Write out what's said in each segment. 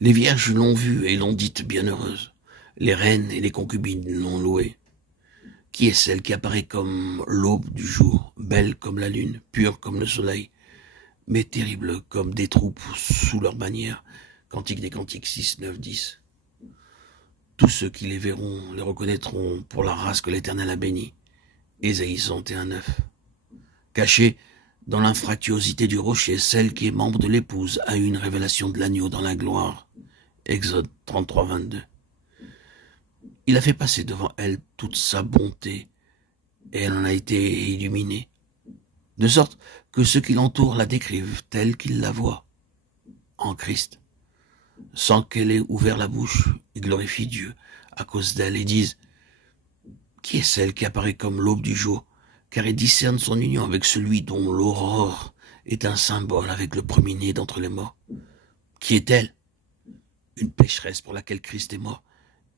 Les vierges l'ont vue et l'ont dite bienheureuse. Les reines et les concubines l'ont louée. Qui est celle qui apparaît comme l'aube du jour, belle comme la lune, pure comme le soleil, mais terrible comme des troupes sous leur bannière? Cantique des Cantiques 6, 9, 10. Tous ceux qui les verront les reconnaîtront pour la race que l'Éternel a bénie. Ésaïe 61, 9. Cachée dans l'infractuosité du rocher, celle qui est membre de l'épouse a eu une révélation de l'agneau dans la gloire. Exode 33, 22. Il a fait passer devant elle toute sa bonté, et elle en a été illuminée, de sorte que ceux qui l'entourent la décrivent telle qu'ils la voient, en Christ, sans qu'elle ait ouvert la bouche. Ils glorifient Dieu à cause d'elle et disent: qui est celle qui apparaît comme l'aube du jour, car elle discerne son union avec celui dont l'aurore est un symbole avec le premier-né d'entre les morts? Qui est-elle? Une pécheresse pour laquelle Christ est mort,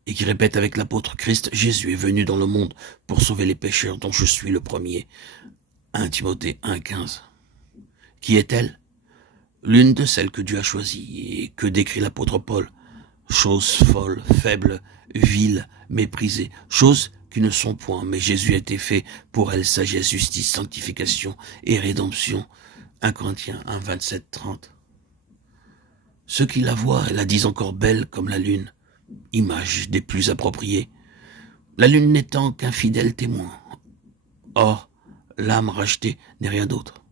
et qui répète avec l'apôtre: Christ Jésus est venu dans le monde pour sauver les pécheurs dont je suis le premier. 1 Timothée 1,15. Qui est-elle? L'une de celles que Dieu a choisies et que décrit l'apôtre Paul. Choses folles, faibles, viles, méprisées, choses qui ne sont point, mais Jésus a été fait pour elles sagesse, justice, sanctification et rédemption. 1 Corinthiens 1, 27, 30. Ceux qui la voient la disent encore belle comme la lune, image des plus appropriées, la lune n'étant qu'un fidèle témoin. Or, l'âme rachetée n'est rien d'autre.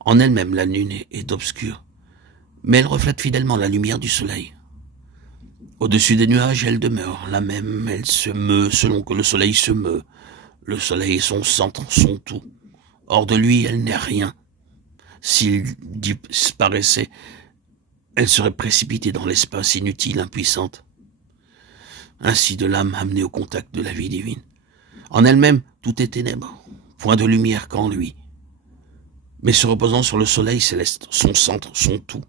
En elle-même, la lune est obscure, mais elle reflète fidèlement la lumière du soleil. Au-dessus des nuages, elle demeure la même, elle se meut selon que le soleil se meut. Le soleil est son centre, son tout. Hors de lui, elle n'est rien. S'il disparaissait, elle serait précipitée dans l'espace, inutile, impuissante. Ainsi de l'âme amenée au contact de la vie divine. En elle-même, tout est ténèbres, point de lumière qu'en lui. Mais se reposant sur le soleil céleste, son centre, son tout,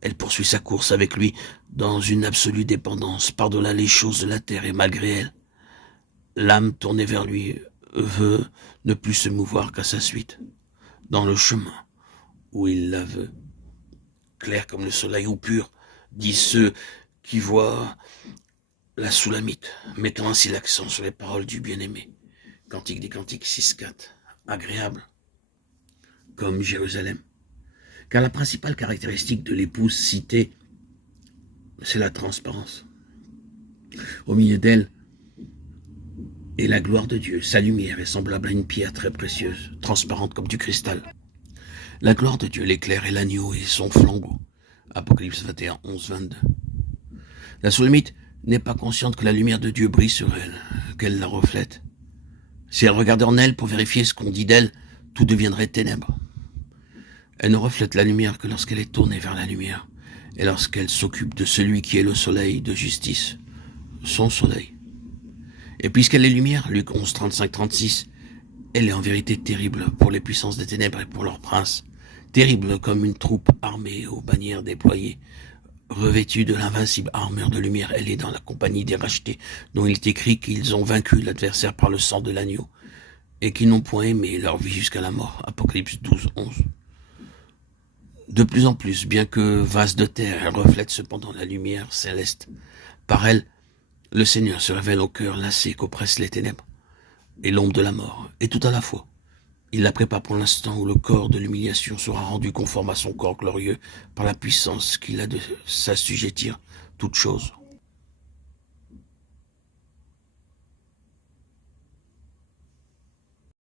elle poursuit sa course avec lui dans une absolue dépendance, par-delà les choses de la terre, et malgré elle, l'âme tournée vers lui veut ne plus se mouvoir qu'à sa suite, dans le chemin où il la veut. Clair comme le soleil ou pur, disent ceux qui voient la Soulamite, mettant ainsi l'accent sur les paroles du bien-aimé. Cantique des Cantiques 6, 4. Agréable comme Jérusalem. Car la principale caractéristique de l'épouse citée, c'est la transparence. Au milieu d'elle est la gloire de Dieu. Sa lumière est semblable à une pierre très précieuse, transparente comme du cristal. La gloire de Dieu, l'éclair et l'agneau et son flambeau. Apocalypse 21, 11, 22. La Soulamite n'est pas consciente que la lumière de Dieu brille sur elle, qu'elle la reflète. Si elle regardait en elle pour vérifier ce qu'on dit d'elle, tout deviendrait ténèbres. Elle ne reflète la lumière que lorsqu'elle est tournée vers la lumière, et lorsqu'elle s'occupe de celui qui est le soleil de justice, son soleil. Et puisqu'elle est lumière, Luc 11, 35, 36, elle est en vérité terrible pour les puissances des ténèbres et pour leurs princes, terrible comme une troupe armée aux bannières déployées, revêtue de l'invincible armure de lumière. Elle est dans la compagnie des rachetés, dont il est écrit qu'ils ont vaincu l'adversaire par le sang de l'agneau, et qui n'ont point aimé leur vie jusqu'à la mort. Apocalypse 12, 11. De plus en plus, bien que vase de terre, elle reflète cependant la lumière céleste. Par elle, le Seigneur se révèle au cœur lassé qu'oppressent les ténèbres et l'ombre de la mort, et tout à la fois. Il la prépare pour l'instant où le corps de l'humiliation sera rendu conforme à son corps glorieux par la puissance qu'il a de s'assujettir toutes choses.